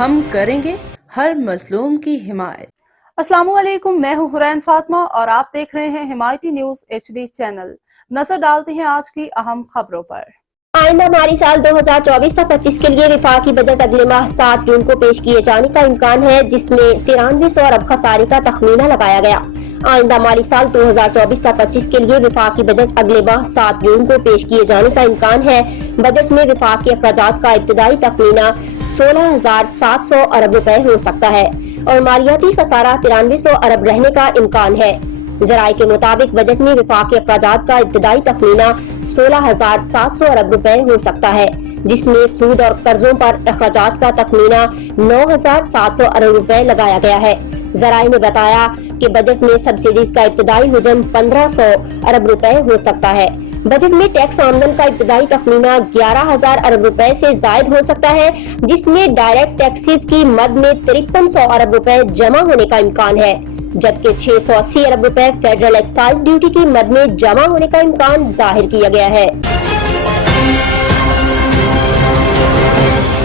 ہم کریں گے ہر مظلوم کی حمایت۔ السلام علیکم، میں ہوں حرین فاطمہ اور آپ دیکھ رہے ہیں حمایتی نیوز HD چینل۔ نظر ڈالتے ہیں آج کی اہم خبروں پر۔ آئندہ مالی سال 2024-25 کے لیے وفاقی بجٹ اگلے ماہ 7 جون کو پیش کیے جانے کا امکان ہے، جس میں 9300 ارب خسارے کا تخمینہ لگایا گیا۔ آئندہ مالی سال 2024-25 کے لیے وفاقی بجٹ اگلے ماہ 7 جون کو پیش کیے جانے کا امکان ہے۔ بجٹ میں وفاقی اخراجات کا ابتدائی تخمینہ 16,700 ارب روپے ہو سکتا ہے اور مالیاتی خسارہ 9300 ارب رہنے کا امکان ہے۔ ذرائع کے مطابق بجٹ میں وفاقی اخراجات کا ابتدائی تخمینہ 16,700 ارب روپے ہو سکتا ہے، جس میں سود اور قرضوں پر اخراجات کا تخمینہ 9,700 ارب روپے لگایا گیا ہے۔ ذرائع نے بتایا کہ بجٹ میں سبسڈیز کا ابتدائی حجم 1,500 ارب روپے ہو سکتا ہے۔ بجٹ میں ٹیکس آمدن کا ابتدائی تخمینہ 11,000 ارب روپے سے زائد ہو سکتا ہے، جس میں ڈائریکٹ ٹیکسز کی مد میں 5300 ارب روپے جمع ہونے کا امکان ہے، جبکہ 680 ارب روپے فیڈرل ایکسائز ڈیوٹی کی مد میں جمع ہونے کا امکان ظاہر کیا گیا ہے۔